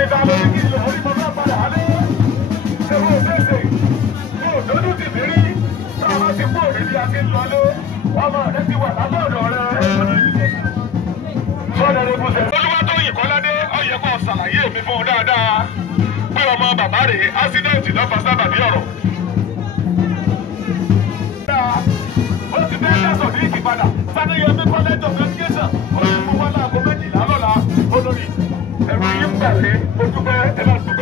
ní ta lórí kí ilẹ̀ orí mo fẹ́ padà wálé. Ewu òṣèṣe, mo lójú ti mi rí. Tá a bá ti kú òní bí a ti ń lọlé, ọmọ rẹ ti wà lábẹ́ ọ̀dọ̀ rẹ. Sọ́dọ̀ rẹ bùsẹ̀. Olúwatóyìn Kọ́ládé, ó yẹ kó ṣàlàyé mi fún un dáadáa. Pé ọmọ bàbá rẹ̀ ásídẹ̀ǹtì lọ́fà sábàbí ọ̀rọ̀. Ó ti dé lẹ́sọ̀ ní ìkìpadà. Fadéyẹmí College of Education. Ó ti mú wọn láago 12 lọ́la. Olórí ẹ̀rù yín gbàgbé. Mo dúpẹ́ ẹ bá dúpẹ́.